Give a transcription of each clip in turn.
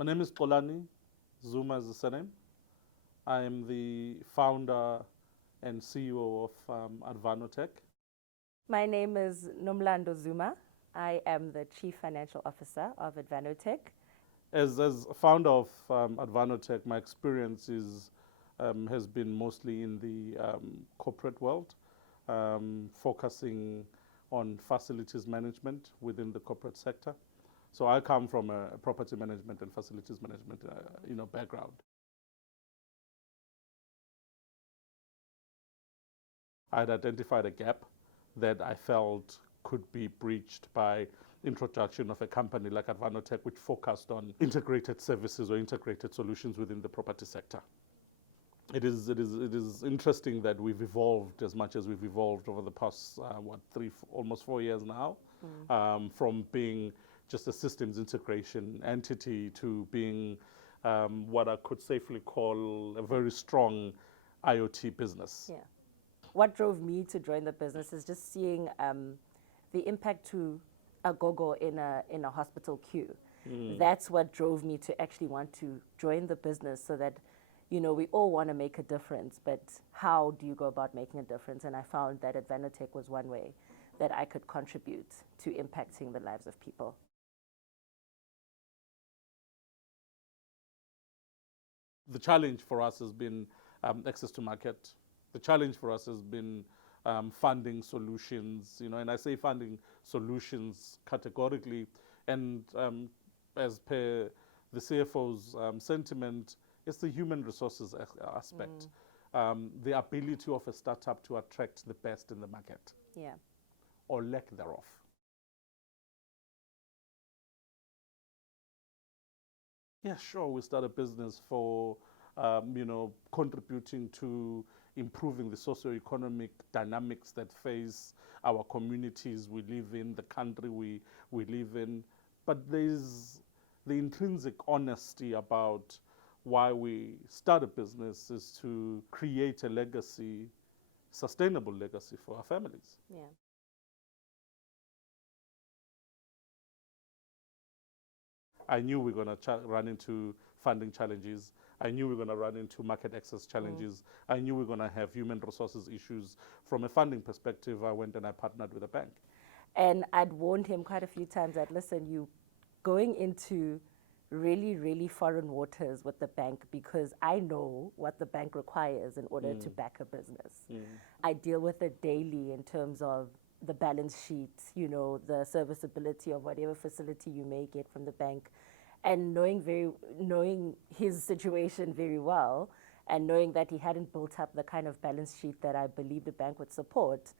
My name is Xolani Zuma is the surname. I am the founder and CEO of Advannotech. My name is Nomlando Zuma. I am the Chief Financial Officer of Advannotech. As a founder of Advannotech, my experience has been mostly in the corporate world, focusing on facilities management within the corporate sector. So I come from a property management and facilities management background. I'd identified a gap that I felt could be breached by introduction of a company like Advannotech, which focused on integrated services or integrated solutions within the property sector. It is interesting that we've evolved as much as we've evolved over the past, almost 4 years now, from being just a systems integration entity to being what I could safely call a very strong IoT business. Yeah. What drove me to join the business is just seeing the impact to a gogo in a hospital queue. That's what drove me to actually want to join the business, so that, we all want to make a difference, but how do you go about making a difference? And I found that Advannotech was one way that I could contribute to impacting the lives of people. The challenge for us has been access to market. The challenge for us has been funding solutions, and I say funding solutions categorically. And as per the CFO's sentiment, it's the human resources aspect, the ability of a startup to attract the best in the market, or lack thereof. Yeah, sure, we start a business for, contributing to improving the socio-economic dynamics that face our communities we live in, the country we live in. But there's the intrinsic honesty about why we start a business is to create a legacy, sustainable legacy for our families. Yeah. I knew we were going to run into funding challenges. I knew we were going to run into market access challenges. I knew we were going to have human resources issues. From a funding perspective, I went and I partnered with a bank. And I'd warned him quite a few times that, listen, you going into really, really foreign waters with the bank, because I know what the bank requires in order to back a business. I deal with it daily in terms of the balance sheet, the serviceability of whatever facility you may get from the bank. And knowing his situation very well, and knowing that he hadn't built up the kind of balance sheet that I believe the bank would support,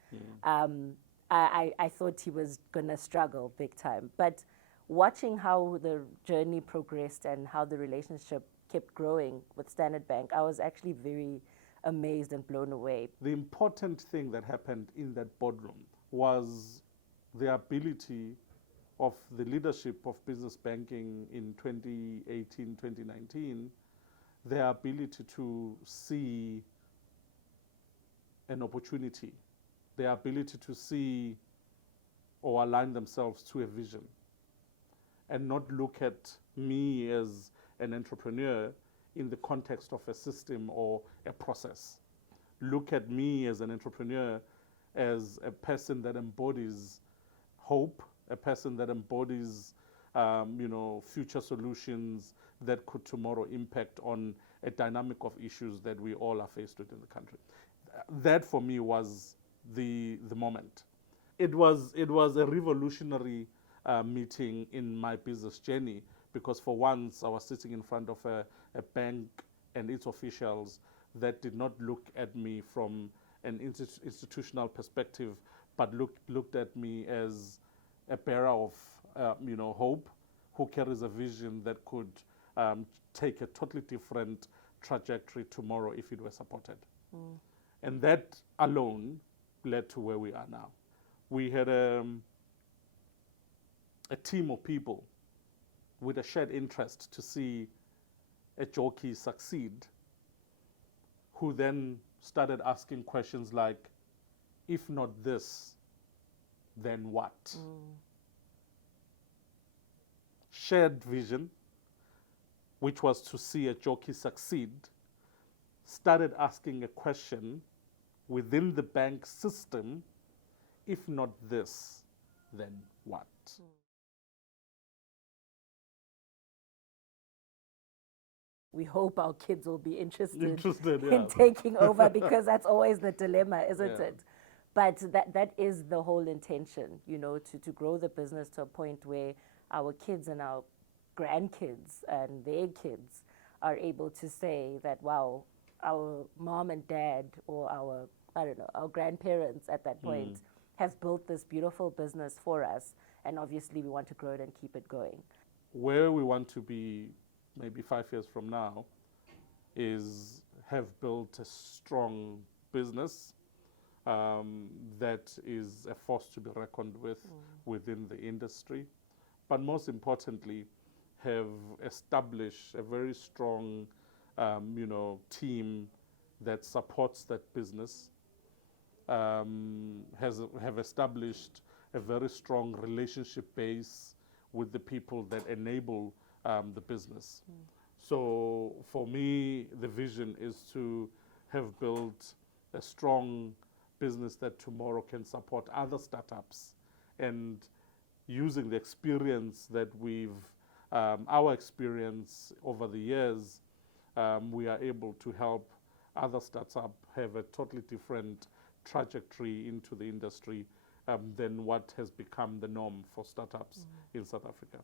I thought he was going to struggle big time. But watching how the journey progressed and how the relationship kept growing with Standard Bank, I was actually very amazed and blown away. The important thing that happened in that boardroom was the ability of the leadership of business banking in 2018, 2019, their ability to see an opportunity, their ability to see or align themselves to a vision, and not look at me as an entrepreneur in the context of a system or a process. Look at me as an entrepreneur as a person that embodies hope, a person that embodies future solutions that could tomorrow impact on a dynamic of issues that we all are faced with in the country. That for me was the moment. It was a revolutionary meeting in my business journey, because for once I was sitting in front of a bank and its officials that did not look at me from an institutional perspective, but looked at me as a bearer of hope, who carries a vision that could take a totally different trajectory tomorrow if it were supported. And that alone led to where we are now. We had a team of people with a shared interest to see a jockey succeed, who then started asking questions like, if not this, then what? Shared vision, which was to see a jockey succeed, started asking a question within the bank system: if not this, then what? We hope our kids will be interested Yeah. in taking over, because that's always the dilemma, isn't Yeah. it? But that is the whole intention, you know, to grow the business to a point where our kids and our grandkids and their kids are able to say that, wow, our mom and dad, or our, I don't know, our grandparents at that point have built this beautiful business for us, and obviously we want to grow it and keep it going. Where we want to be maybe 5 years from now is have built a strong business that is a force to be reckoned with within the industry, but most importantly, have established a very strong team that supports that business, have established a very strong relationship base with the people that enable the business. So for me, the vision is to have built a strong business that tomorrow can support other startups, and using the experience that our experience over the years, we are able to help other startups have a totally different trajectory into the industry than what has become the norm for startups in South Africa.